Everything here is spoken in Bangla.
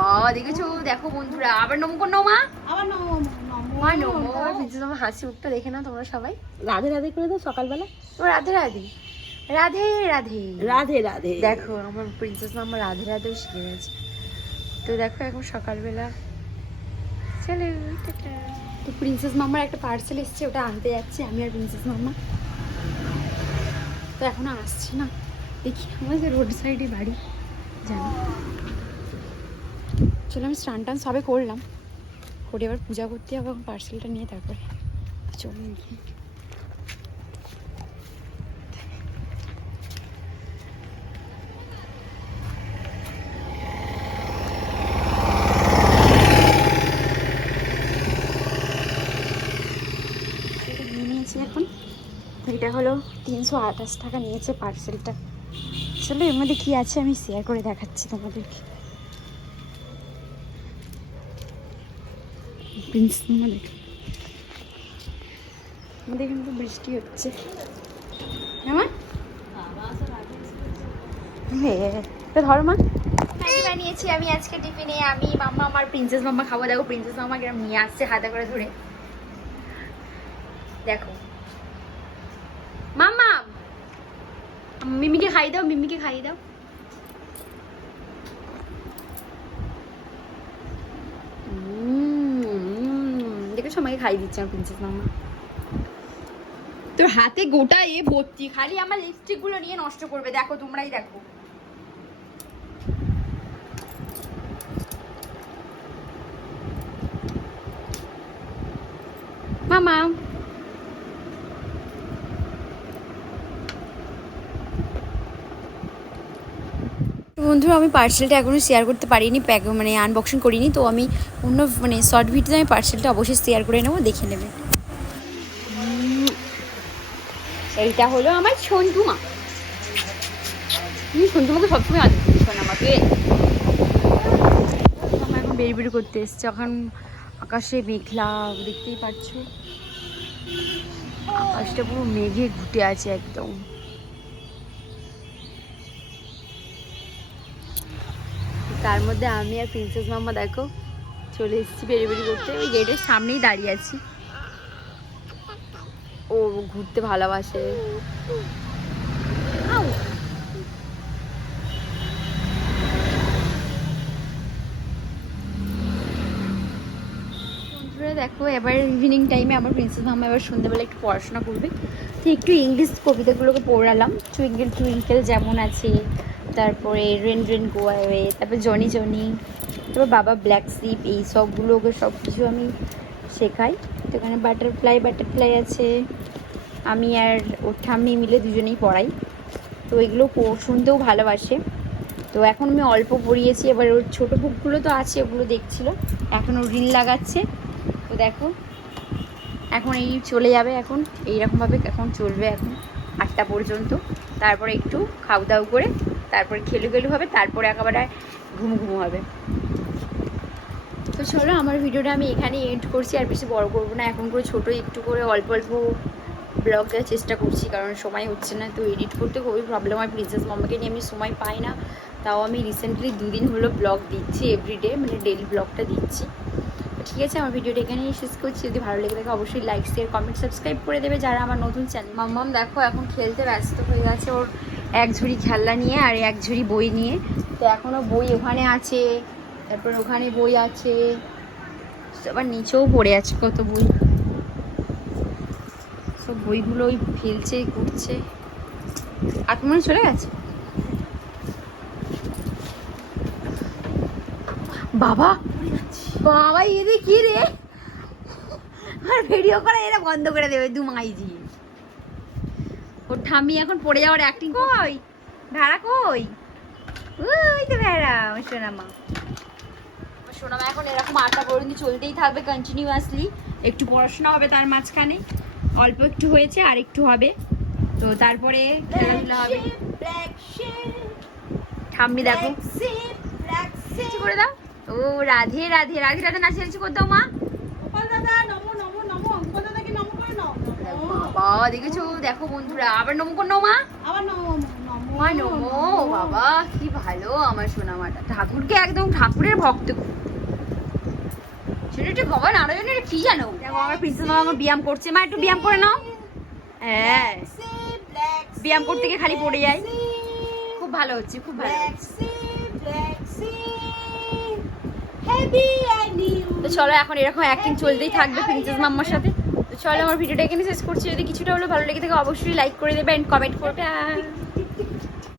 বাবা দেখেছো, দেখো বন্ধুরা, আবার নমো করো মা, আবার নমো মা নমো। প্রিন্সেস মামার হাসি মুখটা দেখে নাও তোমরা সবাই। রাধে রাধে করে দাও সকালবেলা। ও রাধে রাধে, রাধে রাধে, রাধে রাধে। দেখো আমার প্রিন্সেস মামা রাধে রাধেও শিখে গেছে। তো দেখো এখন সকালবেলা চলো টাটা। তো প্রিন্সেস মামার একটা পার্সেল এসছে, ওটা আনতে যাচ্ছি আমি আর প্রিন্সেস মামা। তো এখনো আসছে না, দেখি আমাদের রোড সাইডে বাড়ি জানি। চলো আমি স্নান টান সবে করলাম, করে এবার পূজা করতে হবে পার্সেলটা নিয়ে, তারপরে চলো দেখি। নিয়ে নিয়েছি এখন, এটা হলো 328 টাকা নিয়েছে পার্সেলটা। চলো এর মধ্যে কী আছে আমি শেয়ার করে দেখাচ্ছি তোমাদেরকে। আমাদের এখানে তো বৃষ্টি হচ্ছে। ধরো মা, বানিয়েছি আমি আজকে টিফিনে। আমি মাম্মা আমার প্রিন্সেস মাম্মা খাবো। দেখো প্রিন্সেস মাম্মা কিরম নিয়ে আসছে হাতে করে ধরে, দেখো মাম্মা। মিমিকে খাই দাও, মিমিকে খাই দাও। দেখেছো আমাকে খাই দিচ্ছে আমার প্রিন্সেস মাম্মা। তোর হাতে গোটা এ ভর্তি, খালি আমার লিপস্টিক গুলো নিয়ে নষ্ট করবে। দেখো তোমরাই দেখো। মামা বন্ধুরা, আমি পার্সেলটা এখনও শেয়ার করতে পারিনি, মানে আনবক্সিং করিনি। তো আমি অন্য মানে শর্ট ভিডিওতে আমি পার্সেলটা অবশ্যই শেয়ার করে নেবো, দেখে নেবে। এইটা হলো আমার সন্তুমা। সন্তুমাকে সবসময় আদর করছেন আমাকে। আমার এখন বেরি বেরি করতে এসছে, এখন আকাশে মেঘলা দেখতেই পাচ্ছ, আকাশটা পুরো মেঘে ঘুটে আছে একদম। তার মধ্যে আমি আর প্রিন্সেস মাম্মা দেখো চলে এসেছি বেরি বেরি করতে। ওই গেটের সামনেই দাঁড়িয়ে আছি। ও ঘুরতে ভালোবাসে। দেখো এবার ইভিনিং টাইমে আমার প্রিন্সেস মাম্মা এবার সন্ধ্যাবেলা একটু পড়াশোনা করবে, তো একটু ইংলিশ কবিতাগুলোকে পড়ালাম। টুইঙ্কেল টুইঙ্কেল যেমন আছে, তারপরে রেন রেন গো অ্যাওয়ে, তারপরে জনি জনি, তারপর বাবা ব্ল্যাক শিপ, এই সবগুলোকে সব কিছু আমি শেখাই। তো এখানে বাটারফ্লাই বাটারফ্লাই আছে, আমি আর ওর ঠাম্মি মিলে দুজনেই পড়াই। তো এগুলো শুনতেও ভালোবাসে। তো এখন আমি অল্প পড়িয়েছি, এবার ওর ছোটো বুকগুলো তো আছে, ওগুলো দেখছিল, এখন ও রিল লাগাচ্ছে। তো দেখো এখন এই চলে যাবে, এখন এইরকমভাবে এখন চলবে এখন 8টা পর্যন্ত। তারপরে একটু খাওয়া দাওয়া করে তারপরে খেলু খেলু হবে, তারপরে একেবারে ঘুম ঘুম হবে। তো চলো আমার ভিডিওটা আমি এখানে এন্ড করছি, আর বেশি বড় করবো না। এখন করে ছোটো একটু করে অল্প অল্প ব্লগ দেওয়ার চেষ্টা করছি, কারণ সময় হচ্ছে না। তো এডিট করতে খুবই প্রবলেম হয়, প্রিন্সেস মামাকে নিয়ে আমি সময় পাই না। তাও আমি রিসেন্টলি 2 দিন হলো ব্লগ দিচ্ছি, এভরিডে মানে ডেলি ব্লগটা দিচ্ছি। ঠিক আছে, আমার ভিডিওটা এখানেই শেষ করছি। যদি ভালো লেগে থাকে অবশ্যই লাইক শেয়ার কমেন্ট সাবস্ক্রাইব করে দেবে যারা আমার নতুন চ্যানেল। মাম্মাম দেখো এখন খেলতে ব্যস্ত হয়ে গেছে, ওর এক ঝুড়ি খেলনা নিয়ে আর এক ঝুড়ি বই নিয়ে। তো এখনও বই ওখানে আছে, তারপর ওখানে বই আছে, আবার নিচেও পড়ে আছে কত বই। সব বইগুলো ওই ফেলছে করছে। আর মনে চলে গেছে বাবা। বাবা এদের কি রে, আর ভিডিও করে এরা বন্ধ করে দেবে দু মাইজি। ওর ঠাম্মি এখন পড়ে যাওয়ার অ্যাক্টিং। কই ভেড়া, কই ওই তো ভেড়া সোনামা। সোনামা এখন এরকম 8টা পর্যন্ত চলতেই থাকবে কন্টিনিউয়াসলি। একটু পড়াশোনা হবে তার মাঝখানে, অল্প একটু হয়েছে আর একটু হবে। তো তারপরে খেলাধুলা হবে। ঠাম্মি দেখো করে দাও। ও রাধে রাধে রাধে রাধে নাচে নাচে করে দাও মা। বাবা দেখেছো, দেখো বন্ধুরা, আবার নমো করো মা, আবার নমো। মা নমো বাবা, কি ভালো আমার সোনামাটা, ঠাকুরকে একদম ঠাকুরের ভক্ত। সেটা একটু ভগবান আরো জনের কি জানো। দেখো আমার প্রিন্সেস মামা আমার ব্যায়াম করছে, মা একটু ব্যায়াম করে নাও। হ্যাঁ, ব্যায়াম করতে গিয়ে খালি পড়ে যায়। খুব ভালো হচ্ছে, খুব ভালো হচ্ছে। তো চলো এখন এরকম অ্যাক্টিং চলতেই থাকবে প্রিন্সেস মাম্মার সাথে। তো চলো আমার ভিডিওটা এখানে শেষ করছি। যদি কিছুটা হলেও ভালো লেগে থাকে অবশ্যই লাইক করে দেবে এন্ড কমেন্ট করবে।